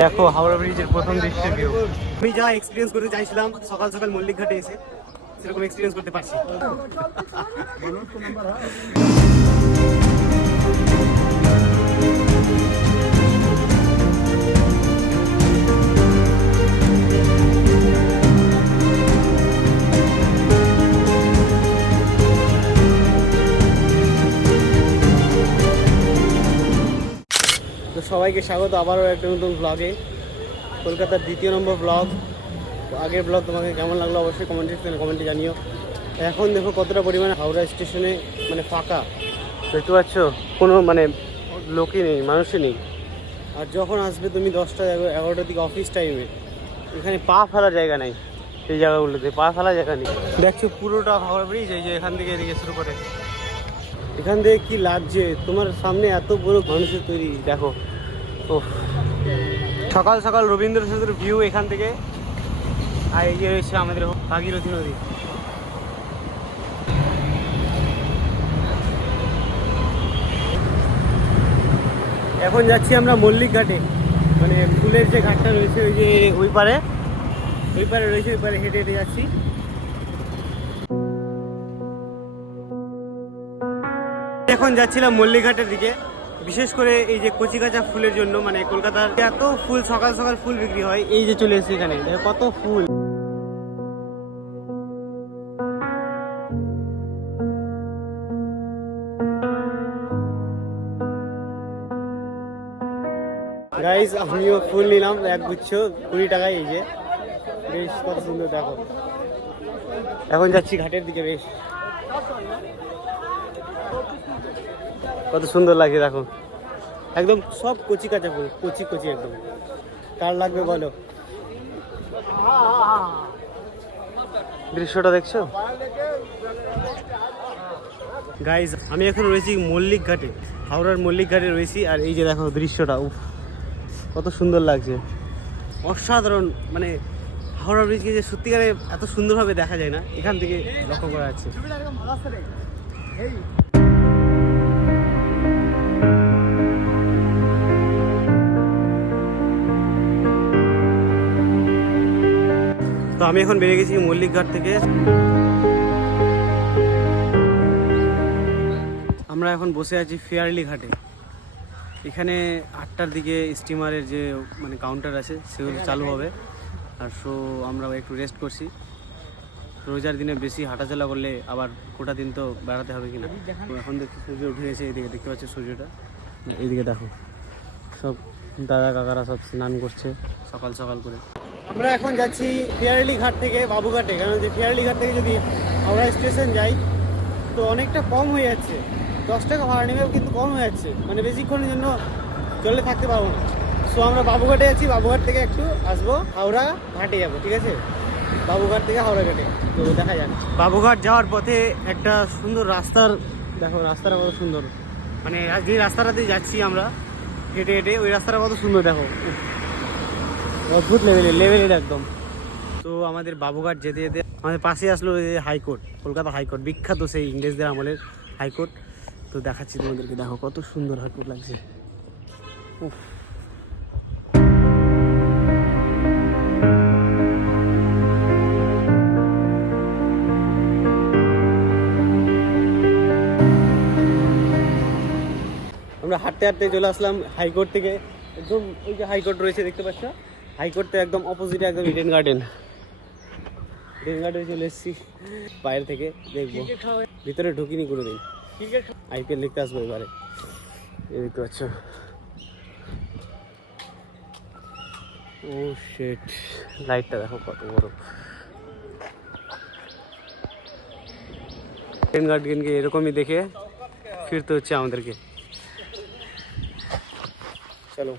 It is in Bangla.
দেখো হাওড়া ব্রিজের প্রথম দৃশ্যের ভিউ। আমি যা এক্সপিরিয়েন্স করতে চাইছিলাম সকাল সকাল মল্লিক ঘাটে এসে, সেরকম এক্সপিরিয়েন্স করতে পারছি। তো সবাইকে স্বাগত আবারও একটা নতুন ব্লগে, কলকাতার দ্বিতীয় নম্বর ব্লগ। আগের ব্লগ তোমাকে কেমন লাগলো অবশ্যই কমেন্টে জানিও। এখন দেখো কতটা পরিমাণে হাওড়া স্টেশনে মানে ফাঁকা, দেখতে পাচ্ছ কোনো মানে লোকই নেই, মানুষই নেই। আর যখন আসবে তুমি 10টা 11টার দিকে অফিস টাইমে, এখানে পা ফেলার জায়গা নেই, এই জায়গাগুলোতে পা ফেলার জায়গা নেই। দেখছো পুরোটা হাওড়া ব্রিজ, এই যে এখান থেকে এদিকে শুরু করে এখান থেকে কি লাগছে তোমার সামনে, এত বড় মানুষের তৈরি। দেখো ও সকাল সকাল রবীন্দ্র সেতুর ভিউ এখান থেকে, আর এই যে রয়েছে আমাদের ভাগীরথী নদী। এখন যাচ্ছি আমরা মল্লিক ঘাটে, মানে ফুলের যে ঘাটটা রয়েছে ওই যে ওই পারে রয়েছে, ওই পারে হেঁটে হেঁটে যাচ্ছি। এখন যাচ্ছিলাম মল্লিক ঘাটের দিকে, বিশেষ করে এই যে কচিকাঁচা ফুলের জন্য। মানে কলকাতার এত ফুল, সকাল সকাল ফুল বিক্রি হয়। এই যে চলে এসেছে এখানে, দেখো কত ফুল। গাইস আমিও ফুল নিলাম এক গুচ্ছ 20 টাকায়। এই যে বেশ কত সুন্দর, দেখো। এখন যাচ্ছি ঘাটের দিকে, বেশ কত সুন্দর লাগছে দেখো, একদম সব কচি কাঁচা ফুল, কচি কচি একদম। কার লাগবে বলো, দৃশ্যটা দেখছো গাইজ। আমি এখন রয়েছি মল্লিক ঘাটে, হাওড়ার মল্লিক ঘাটে রয়েছি। আর এই যে দেখো দৃশ্যটা, উফ কত সুন্দর লাগছে, অসাধারণ। মানে হাওড়া ব্রিজকে যে সত্যিকারে এত সুন্দরভাবে দেখা যায় না, এখান থেকে লক্ষ্য করা যাচ্ছে। তো আমি এখন বেরিয়ে গেছি মল্লিক ঘাট থেকে। আমরা এখন বসে আছি ফেয়ারলি ঘাটে। এখানে 8টার দিকে স্টিমারের যে মানে কাউন্টার আছে সেগুলো চালু হবে। আর সো আমরা একটু রেস্ট করছি। রোজার দিনে বেশি হাঁটাচলা করলে আবার গোটা দিন তো বেড়াতে হবে কিনা। তো এখন দেখছি সূর্য উঠে গেছে, এইদিকে দেখতে পাচ্ছি সূর্যটা, এইদিকে দেখো সব দাদা কাকারা সব স্নান করছে সকাল সকাল করে। আমরা এখন যাচ্ছি ফেয়ারলি ঘাট থেকে বাবুঘাটে, কারণ যে ফেয়ারলি ঘাট থেকে যদি হাওড়া স্টেশন যাই তো অনেকটা কম হয়ে যাচ্ছে, 10 টাকা ভাড়া নেবেও কিন্তু কম হয়ে যাচ্ছে, মানে বেশিক্ষণের জন্য জলে থাকতে পারবো না। সো আমরা বাবুঘাটে যাচ্ছি, বাবুঘাট থেকে একটু আসবো হাওড়া ঘাটে যাবো, ঠিক আছে? বাবুঘাট থেকে হাওড়া ঘাটে, তো দেখা যাক। বাবুঘাট যাওয়ার পথে একটা সুন্দর রাস্তার, দেখো রাস্তাটা কত সুন্দর, মানে যে রাস্তাটাতে যাচ্ছি আমরা হেঁটে হেঁটে, ওই রাস্তাটা কত সুন্দর, দেখো অদ্ভুত লেভেলের একদম। তো আমাদের বাবুঘাট যেতে যেতে আমাদের পাশে আসলো হাইকোর্ট, কলকাতা হাইকোর্ট, বিখ্যাত সেই ইংরেজদের আমলের হাইকোর্ট। তো দেখাচ্ছি তোমাদেরকে, দেখো কত সুন্দর হাইকোর্ট লাগছে। উফ আমরা হাঁটতে হাঁটতে চলে আসলাম হাইকোর্ট থেকে। একদম ওই যে হাইকোর্ট রয়েছে দেখতে পাচ্ছ, হাইকোর্ট থেকে একদম অপোজিটে একদম ইডেন গার্ডেন চলে এসেছি। বাইরে থেকে দেখবো, ভিতরে ঢুকিনি কোনোদিন। আইপিএল দেখতে আসবো এবারে। এই দেখতে পাচ্ছ, ও শিট, লাইটটা দেখো কত বড়। ইডেন গার্ডেনকে এরকমই দেখে ফিরতে হচ্ছে আমাদেরকে। চলো।